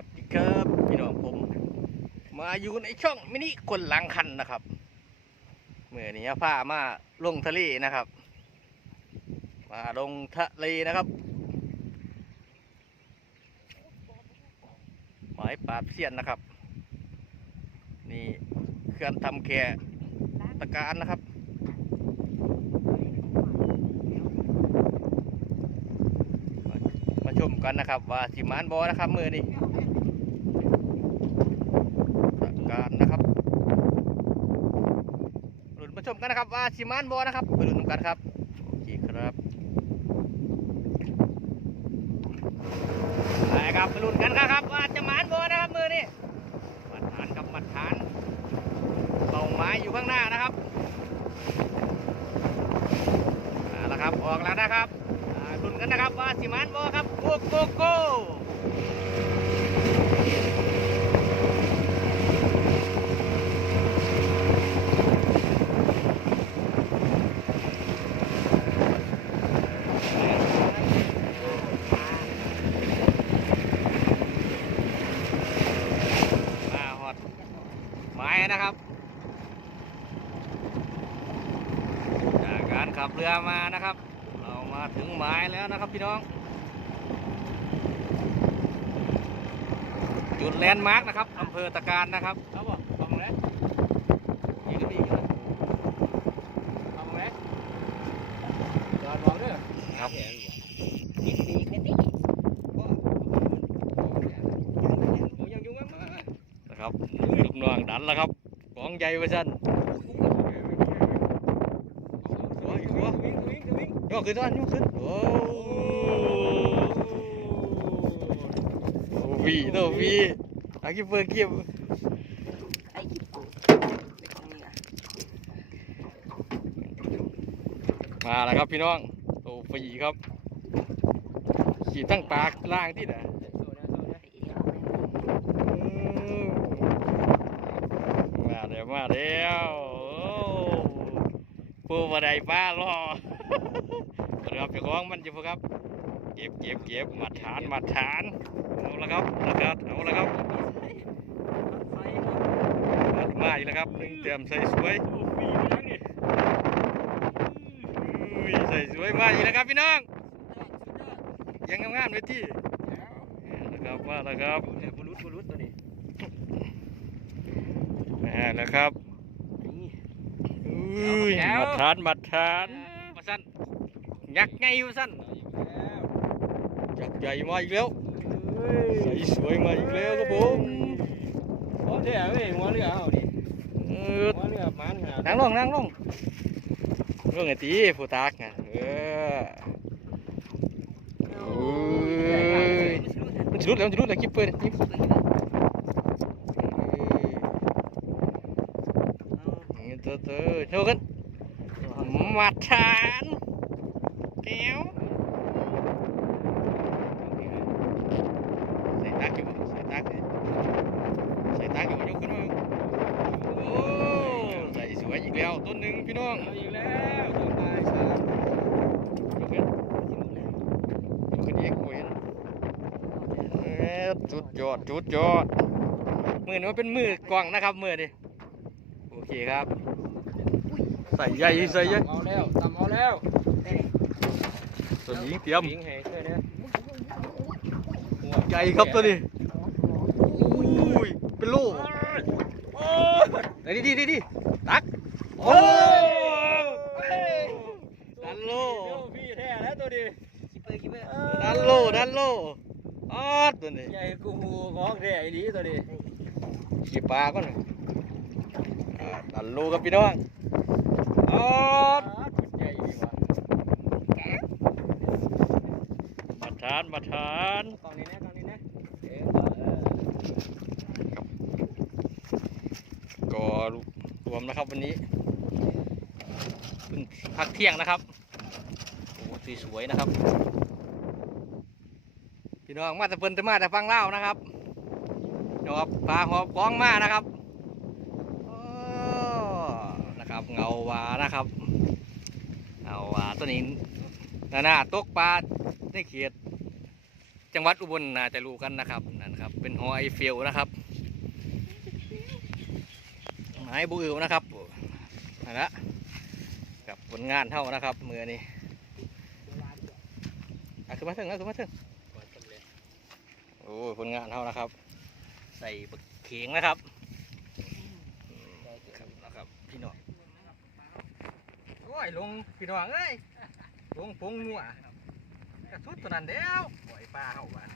ัสดีครับพี่น้องผม มาอยู่ในช่องมินิคนหลังคันนะครับเมื่อนี้พามาลงทะเลนะครับ มาลงทะเลนะครับหมายปราบเสียนนะครับ นี่เคลื่อนทำแค่ตะการนะครับมาชมกันนะครับ ว่าสิมานบอนะครับมือนี่ตะการนะครับลุ้นมาชม กันนะครับ ว่าสิมานบอนะครับไปลุ้นกันครับโอเคครับไปครับไปลุ้นกันครับว่าจะมานบอนะครับมือนี่มัดฐานกับมัดฐานเป่าไม้อยู่ข้างหน้านะครับเอาละครับออกแล้วนะครับลุ้นกันนะครับว่าสิมานบอครับโกโกโก้มาหอดไม้ นะครับ จากการขับเรือมานะครับ เรามาถึงหมายแล้วนะครับพี่น้อง จุดแลนด์มาร์กนะครับอำเภอตะการนะครับ เอาบ่เอามาแล้ว ยิงกันดีกัน เอามาแล้วจอดบอกเด้อ ครับ ยิงดีแค่นี้บ่ยังอยู่มั้ง นะครับลูกน้องดันแล้วครับกองใหญ่ไปสั้นหัวอีกหัววิ่งวิ่งวิ่งยกขึ้นท่านยกขึ้นโอ้โหวีโตวีอากิเปิดเก็บมาแล้วครับพี่น้องโตฟีครับขี่ตั้งปากล่างที่ไหน ไอ้เอ๋เอาไป มา แล้วมาแล้วผู้บันไดป้ารอครับเจ้าของมันจะพครับ เก็บเก็บเก็บมาฐานมาฐานเอาละครับนะครับเอาละครับมาอีกแล้วครับหนึ่งเตรียมใส่สวยใส่สวยมาอีกแล้วครับพี่น้องยังงามๆเลยที่นะครับมาแล้วครับ บุรุษบุรุษตัวนี้ มาแล้วครับอุ้ยมาฐานมาฐานมาสั้นยักษ์ไงอยู่สั้นยักษ์ใหญ่มาอีกแล้วใส่สวยมาอีกแล้วครับผมโอ้เท่เว้ยหัวเรือเอาดิเออหัวเรือมันขนาดนั่งลงนั่งลงลงไอ้ตีผู้ตากไงเออโอ้ยมันจะรุดแล้วมันจะรุดแล้วกิ๊บเปิดกิ๊บ เออโชว์กันมาทานแก้วใส่ตักอยู่ใส่ตักใส่ตักอยู่ยกขึ้นมาโอ้ใส่สวยอีกแล้วต้นหนึ่งพี่น้องอีกแล้วตัวตายสามยกขึ้นยกขึ้นเอกโอ้ยเอ้ยจุดยอดจุดยอดมือนี้เป็นมือกล่องนะครับมือนี่โอเคครับ ใส่ใหญ่ใส่ใหญ่เอาแล้วตำเอาแล้วตัวนี้เตรียมยิงให้เธอเนี่ยใหญ่ครับตัวนี้อุ้ยเป็นลูกโอ้ไหนดิดิดิดิตักโอ้ดันโลเดี๋ยวพี่แท้แล้วตัวนี้กิ๊บเปอร์กิ๊บเปอร์ดันโลดันโลออดตัวนี้ใหญ่กูหูของแท้ไอ้ดีตัวนี้ขี่ปลาก่อนอ่าดันโลครับพี่น้อง ออดใหญ่ดีว่ะมาทานมาทานกองนี้นะกองนี้นะเออก็รวมนะครับวันนี้เพิ่งพักเที่ยงนะครับโอ้สีสวยนะครับพี่น้องมาแต่เพิ่นแต่มาแต่ฟังเล่าวนะครับหอบปลาหอบกล้องมานะครับโอ้นะครับ เงาวา นะครับเงาวาตัวนี้นานาตกปลาในเขต จังหวัดอุบลน่าจะรู้กันนะครับนั่นครับ เป็นหอไอเฟลนะครับไม้บุอิวนะครับนั่นละกับผลงานเท่านะครับมือนี้อะขึ้นมาถึงนะขึ้นมาถึงก่อนสำเร็จโอ้ยผลงานเท่านะครับ ใส่บักเขียงนะครับอืมครับนะครับพี่น้องโอ้ยลงพี่น้องเอ้ยลงปงนัวกระทุดตัวนั้นเดียวปล่อยปลาเข้าบ้าน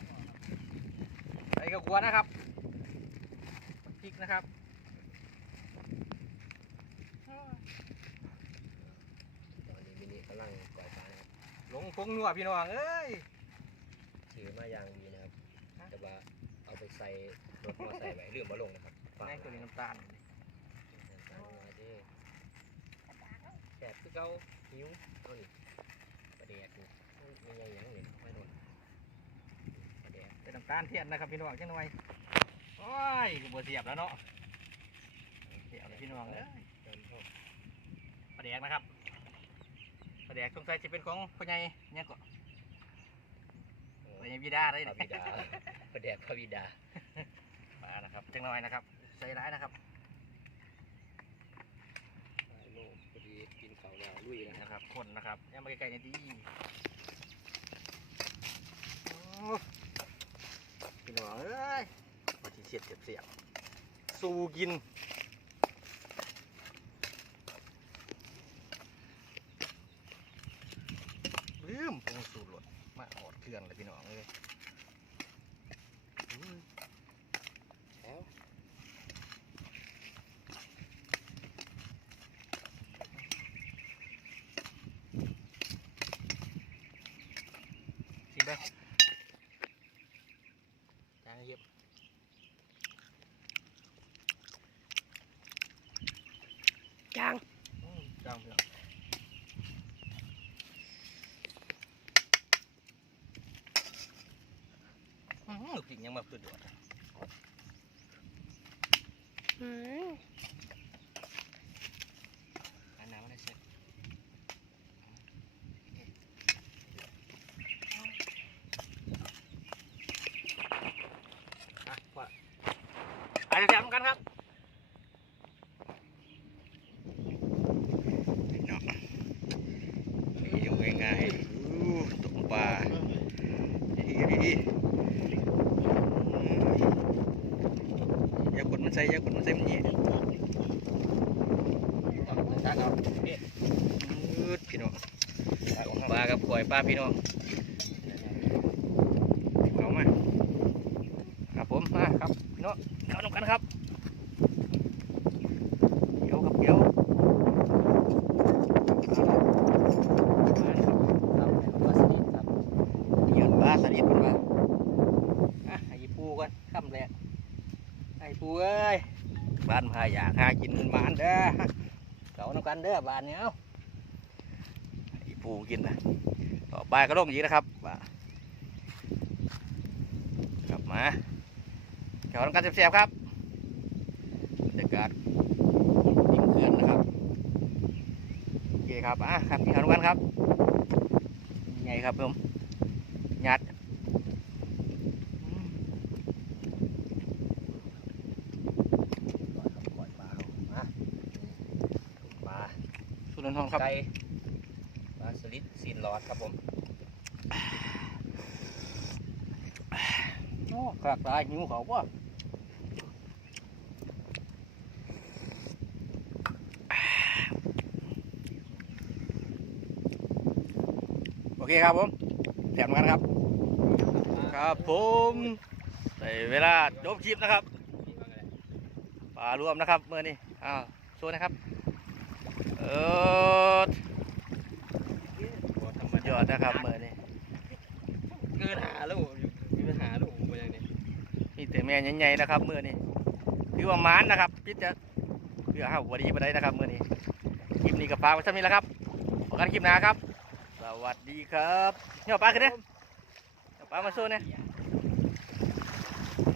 ใส่กระกวนนะครับพริกนะครับตอนนี้มินิกำลังก่อยปลานะครับลงปงนัวพี่น้องเอ้ยถือมาอย่างดีนะครับแต่ว่าเอาไปใส่รถมอเตอร์ไซค์ไว้ลืมมาลงนะครับฝากแม่งตัวนี้น้ำตาล แสบคือเก่าหิวเอานี่ประเดี๋ยวมีอะไรอย่างนี้ไม่โดนประเดี๋ยวเป็นน้ำตาลเทียนนะครับพี่น้องจังหน่อยโอ้ยก็บ่เสียบแล้วเนาะเสียบเลยพี่น้องเอ้ยเติมเข้าปลาแดกนะครับปลาแดกสงสัยจะเป็นของพ่อใหญ่เนี่ยก็เออพ่อใหญ่บิดาเลยพระบิดาประเดี๋ยวพระบิดาปลานะครับจังหน่อยนะครับใส่ร้ายนะครับ โลกพอดีกินเขา แล้วลุยนะนะครับคนนะครับย่างมาไกลๆนี่ดีโอ้พี่น้องเอ้ยมาที่เสียบเสียบเสียบสู้กินลืมพงสูตรหลดมาออดเครื่องเลยพี่น้องเลยอุ้ย แล้ว ชิมไปจางเย็บ จางอืมจางเพื่อนอื้อหือลูกจริงยังมาเปิดดวดอืม อันน้ำไม่ได้เช็ดอะพอละไปแถมกันครับพี่น้องนี่อยู่ง่ายๆอู้ตกปลาดีๆดีๆอืมอ ยากดมันใส่ยากดมันใส่มันเหี้ยตักเอาเด็ดอืดพี่น้องปลากับข่อยปลาพี่น้องเอามาครับผมมาครับพี่น้องเข้าน้ำกันครับเดี๋ยวครับเดี๋ยวมาครับ ครับว่าสนิทครับ ยืนปลาสนิทเป็นว่าอะให้ปูก่อนคำแรกให้ปูเอ้ยบ้านพาอยากหากินมันหมาน เขาน้ำกันเด้อบานเนี้ยอาให้ปูกินนะต่อไปก็ลงอีกนะครับว่าครับมาเขาน้ำกันเสียบๆครับบรรยากาศริมเขื่อนนะครับโอเคครับอะครับกินข้าวน้ำกันครับไงครับผมยัด ก่อยปลาเขามาปลา สุนันทอง ครับไก่ปลาสลิดซีนลอดครับผมโอ้กระตายหิวเขาป่ะโอเคครับผมแถมกันครับ ครับผมในเวลาจบคลิปนะครับ ปลารวมนะครับเมื่อนี้อ้าวโชว์นะครับเออบ่ธรรมยอดนะครับเมื่อนี้เกินหาแล้วมีปัญหาแล้วผมเป็นยังไงมีแต่แม่ใหญ่ๆนะครับเมื่อนี้ถือว่าหมานนะครับพิจะเพื่อห้าวันดีมาได้นะครับเมื่อนี้คลิปนี้ก็ฝากไว้เท่านี้แหล้วครับพบกันคลิปหน้าครับ สวัสดีครับเนี่ยปลาขึ้นเนี่ยเอาปลามาโซ่เนี่ย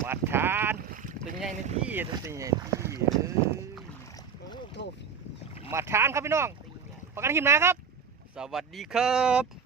มาทานตัวใหญ่ในที่ตัวใหญ่ที่เอ้ยโอ้โห มาทานครับพี่น้องประกันคลิปหน้าครับ สวัสดีครับ